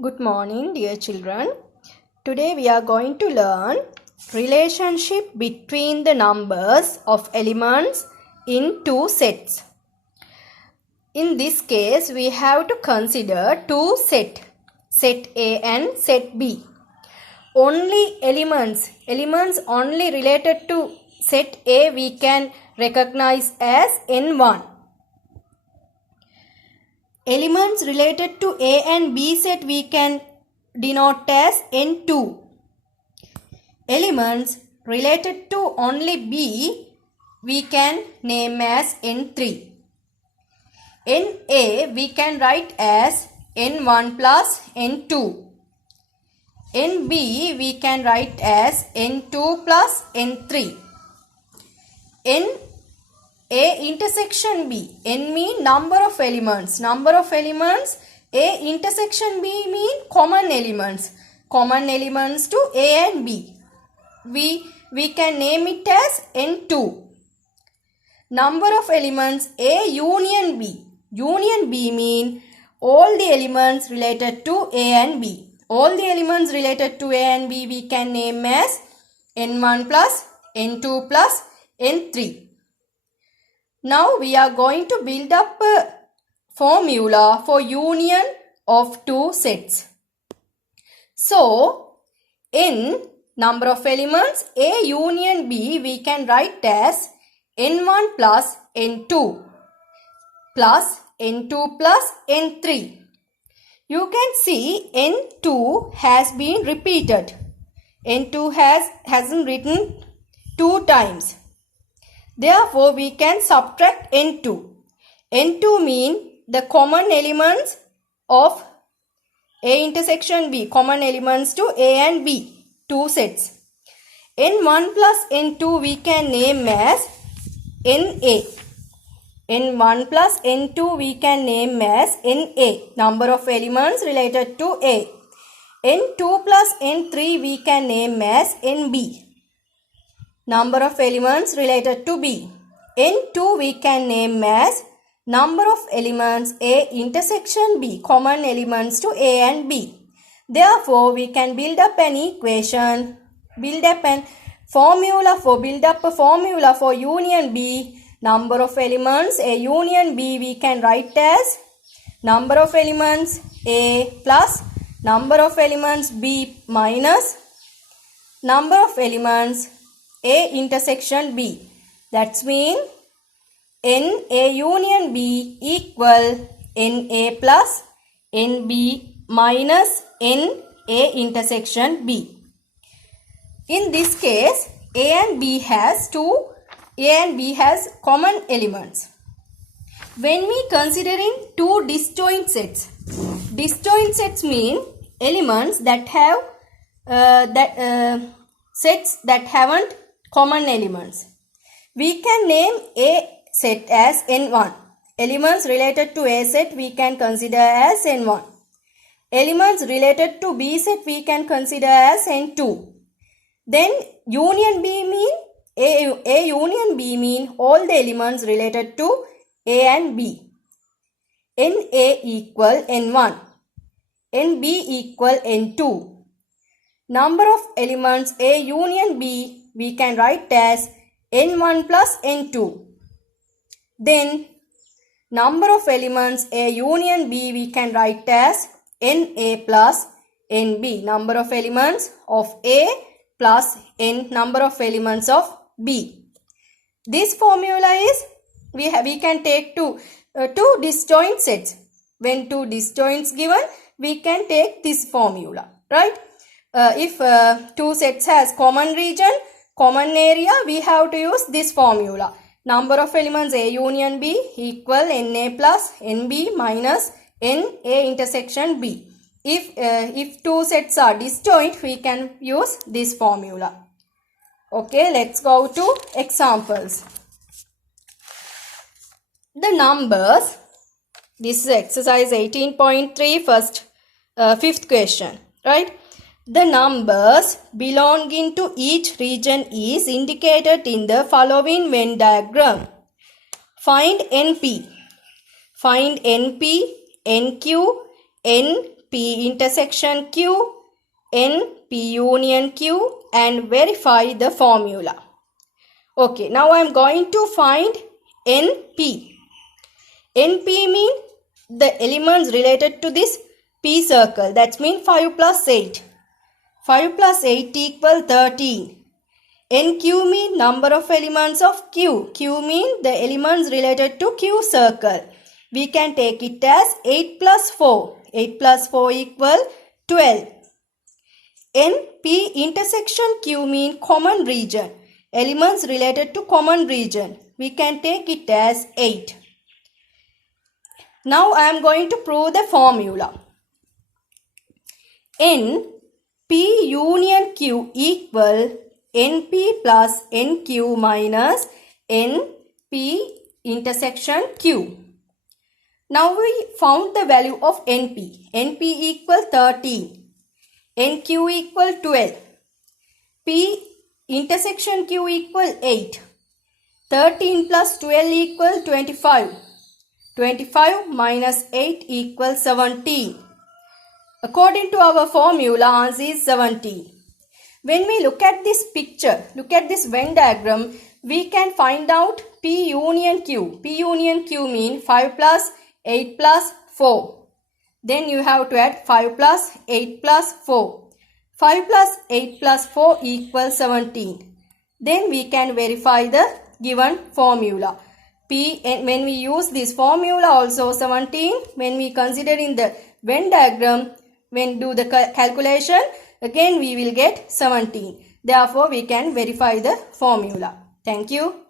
Good morning, dear children. Today we are going to learn relationship between the numbers of elements in two sets. In this case, we have to consider two sets, set A and set B. Only elements only related to set A we can recognize as N1. Elements related to A and B set we can denote as N2. Elements related to only B we can name as N3. NA we can write as N1 plus N2. NB we can write as N2 plus N3. A intersection B. N mean number of elements. Number of elements. A intersection B mean common elements. Common elements to A and B. We can name it as N2. Number of elements A union B. Union B mean all the elements related to A and B. All the elements related to A and B we can name as N1 plus N2 plus N3. Now we are going to build up a formula for union of two sets. So, in number of elements A union B we can write as N1 plus N2 plus N2 plus N3. You can see N2 has been repeated. N2 hasn't written 2 times. Therefore, we can subtract N2. N2 mean the common elements of A intersection B, common elements to A and B, two sets. N1 plus N2 we can name as NA. N1 plus N2 we can name as NA, number of elements related to A. N2 plus N3 we can name as NB, number of elements related to B. N2 we can name as number of elements A intersection B, common elements to A and B. Therefore, we can build up a formula for union B. Number of elements A union B we can write as number of elements A plus number of elements B minus number of elements A intersection B. That's mean NA union B equal NA plus NB minus NA intersection B. In this case, A and B has common elements. When we considering two disjoint sets mean elements that have sets that haven't common elements. We can name A set as N1. Elements related to A set we can consider as N1. Elements related to B set we can consider as N2. Then union B mean A union B mean all the elements related to A and B. NA equal N1. NB equal N2. Number of elements A union B we can write as N1 plus N2. Then number of elements A union B we can write as NA plus NB. Number of elements of A plus N number of elements of B. This formula is we can take two disjoint sets. When two disjoints given, we can take this formula, right? If two sets has common region, common area, we have to use this formula. Number of elements A union B equal NA plus NB minus NA intersection B. If two sets are disjoint, we can use this formula. Okay, let's go to examples. The numbers, this is exercise 18.3 fifth question, right? The numbers belonging to each region is indicated in the following Venn diagram. Find NP. Find NP, NQ, N, P intersection Q, N P union Q, and verify the formula. Okay, now I am going to find NP. NP means the elements related to this P circle. That means 5 plus 8. 5 plus 8 equal 13. NQ means number of elements of Q. Q means the elements related to Q circle. We can take it as 8 plus 4. 8 plus 4 equal 12. NP intersection Q means common region. Elements related to common region. We can take it as 8. Now I am going to prove the formula. N P union Q equal NP plus NQ minus NP intersection Q. Now we found the value of NP. NP equal 13. NQ equal 12. P intersection Q equal 8. 13 plus 12 equal 25. 25 minus 8 equals 17. According to our formula, answer is 17. When we look at this picture, look at this Venn diagram, we can find out P union Q. P union Q means 5 plus 8 plus 4. Then you have to add 5 plus 8 plus 4. 5 plus 8 plus 4 equals 17. Then we can verify the given formula. P, and when we use this formula also 17, when we consider in the Venn diagram, when do the calculation, again we will get 17. Therefore, we can verify the formula. Thank you.